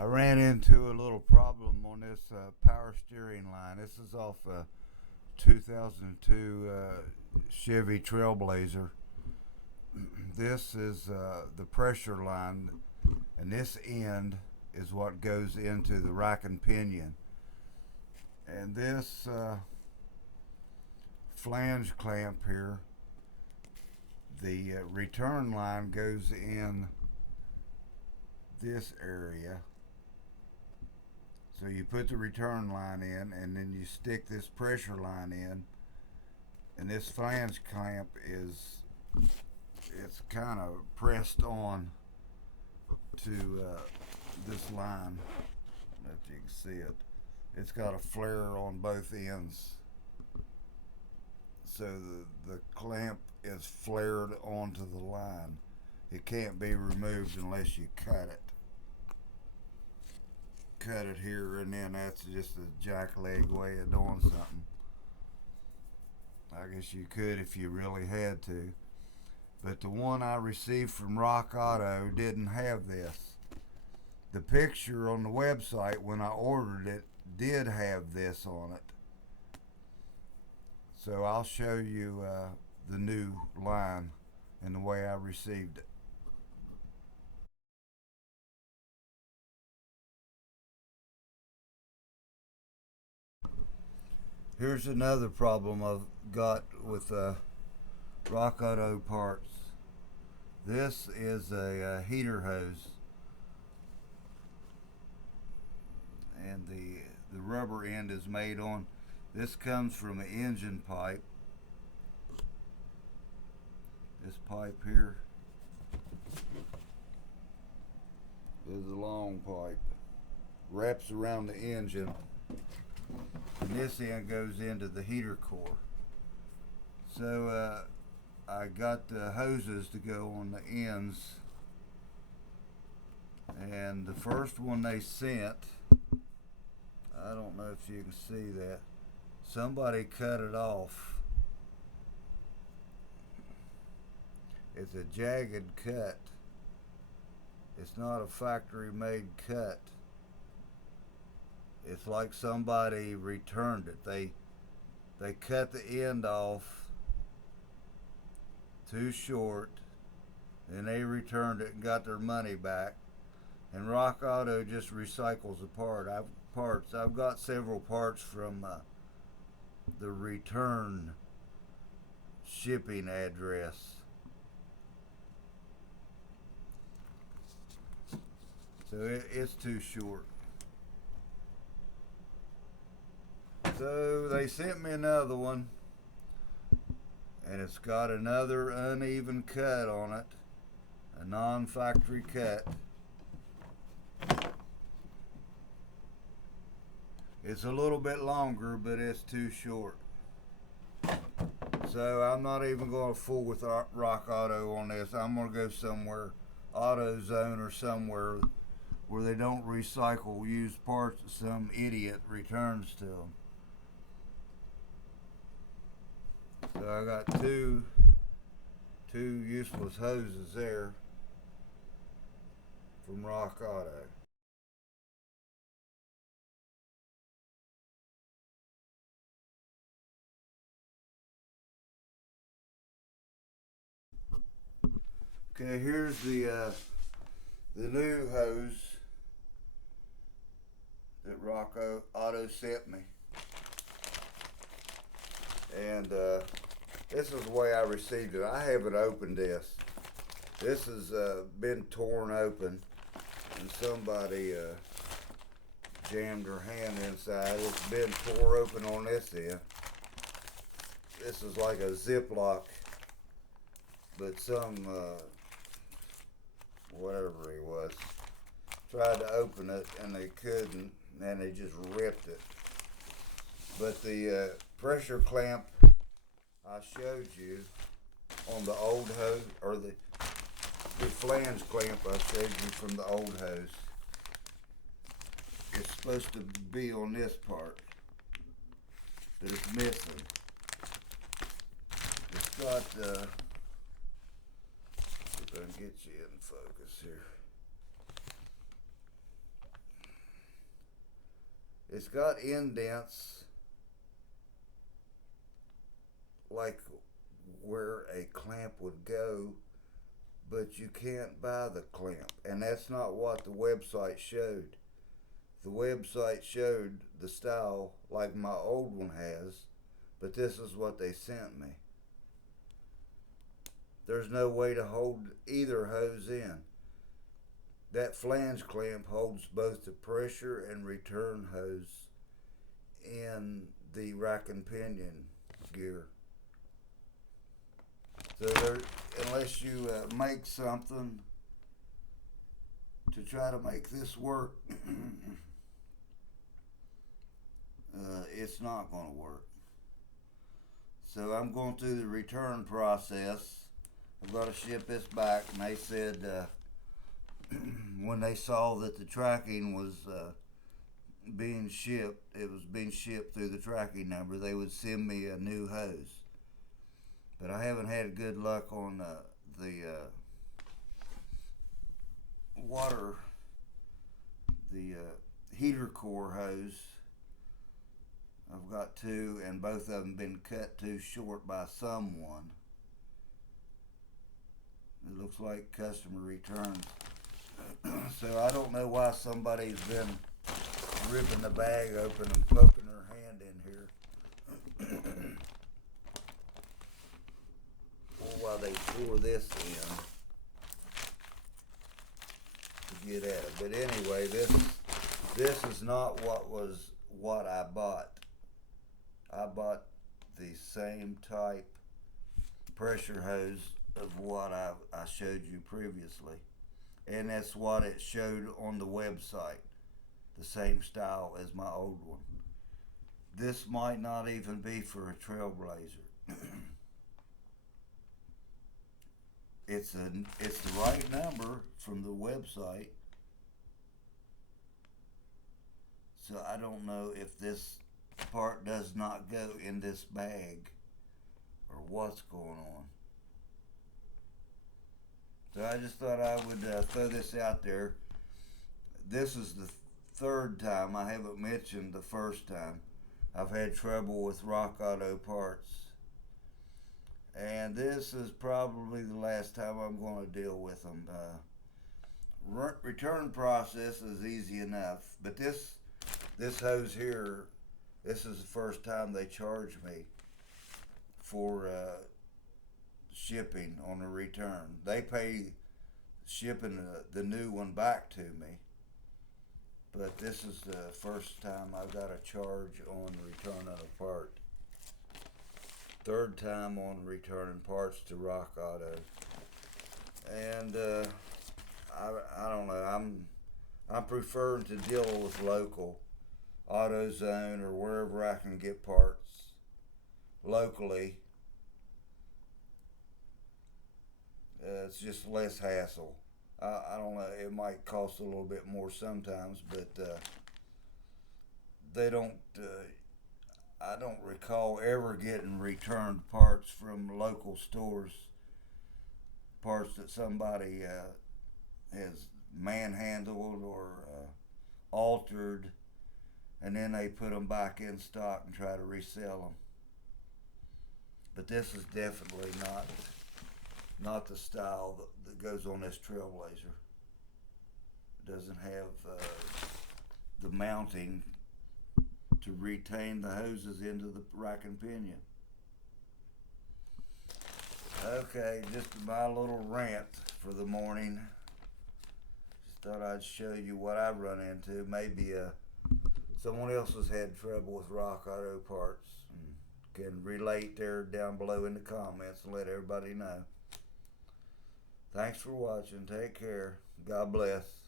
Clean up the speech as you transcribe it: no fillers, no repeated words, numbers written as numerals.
I ran into a little problem on this power steering line. This is off a 2002 Chevy Trailblazer. This is the pressure line, and this end is what goes into the rack and pinion. And this flange clamp here, the return line goes in this area. So you put the return line in, and then you stick this pressure line in, and this flange clamp it's kind of pressed on to this line. I don't know if you can see it. It's got a flare on both ends, so the clamp is flared onto the line. It can't be removed unless you cut it here, and then that's just a jackleg way of doing something. I guess you could if you really had to, but the one I received from Rock Auto didn't have this. The picture on the website when I ordered it did have this on it, so I'll show you the new line and the way I received it. Here's another problem I've got with Rock Auto parts. This is a heater hose, and the rubber end is made on. This comes from an engine pipe. This pipe here is a long pipe, wraps around the engine, and this end goes into the heater core. So I got the hoses to go on the ends, and the first one they sent, I don't know if you can see that, somebody cut it off. It's a jagged cut. It's not a factory made cut. It's like somebody returned it. They cut the end off too short, and they returned it and got their money back. And Rock Auto just recycles the parts. I've got several parts from the return shipping address. So it's too short. So they sent me another one, and it's got another uneven cut on it, a non-factory cut. It's a little bit longer, but it's too short. So I'm not even going to fool with Rock Auto on this. I'm going to go somewhere, AutoZone or somewhere, where they don't recycle used parts that some idiot returns to them. So I got two useless hoses there from Rock Auto. Okay, here's the new hose that Rock Auto sent me, and this is the way I received it. I haven't opened this. This has been torn open, and somebody jammed their hand inside. It's been tore open on this end. This is like a Ziploc, but some whatever he was tried to open it and they couldn't, and they just ripped it. But the pressure clamp I showed you on the old hose, or the flange clamp I showed you from the old hose, it's supposed to be on this part, but it's missing. It's got if I can get you in focus here. it's got indents like where a clamp would go, but you can't buy the clamp, and that's not what the website showed. The website showed the style like my old one has, but this is what they sent me. There's no way to hold either hose in. That flange clamp holds both the pressure and return hose in the rack and pinion gear. So there, unless you make something to try to make this work, it's not going to work. So I'm going through the return process. I've got to ship this back, and they said when they saw that the tracking was being shipped, it was being shipped through the tracking number, they would send me a new hose. But I haven't had good luck on the water, the heater core hose. I've got two, and both of them been cut too short by someone. It looks like customer returns. So I don't know why somebody's been ripping the bag open and poking their hand in here. Or while they pour this in to get at it. But anyway, this is not what I bought. I bought the same type pressure hose of what I showed you previously. And that's what it showed on the website. The same style as my old one. This might not even be for a Trailblazer. It's the right number from the website. So I don't know if this part does not go in this bag or what's going on. So I just thought I would throw this out there. This is the third time. I haven't mentioned the first time I've had trouble with Rock Auto parts. And this is probably the last time I'm going to deal with them. Return process is easy enough, but this hose here, this is the first time they charged me for shipping on a return. They pay shipping the new one back to me, but this is the first time I've got a charge on return of a part. Third time on returning parts to Rock Auto. And I don't know, I'm preferring to deal with local, AutoZone or wherever I can get parts locally. It's just less hassle. I don't know, it might cost a little bit more sometimes, but they don't, I don't recall ever getting returned parts from local stores, parts that somebody has manhandled or altered, and then they put them back in stock and try to resell them. But this is definitely not the style that goes on this Trailblazer. It doesn't have the mounting to retain the hoses into the rack and pinion. Okay, just my little rant for the morning. Just thought I'd show you what I've run into. Maybe someone else has had trouble with Rock Auto parts and can relate there down below in the comments and let everybody know. Thanks for watching. Take care. God bless.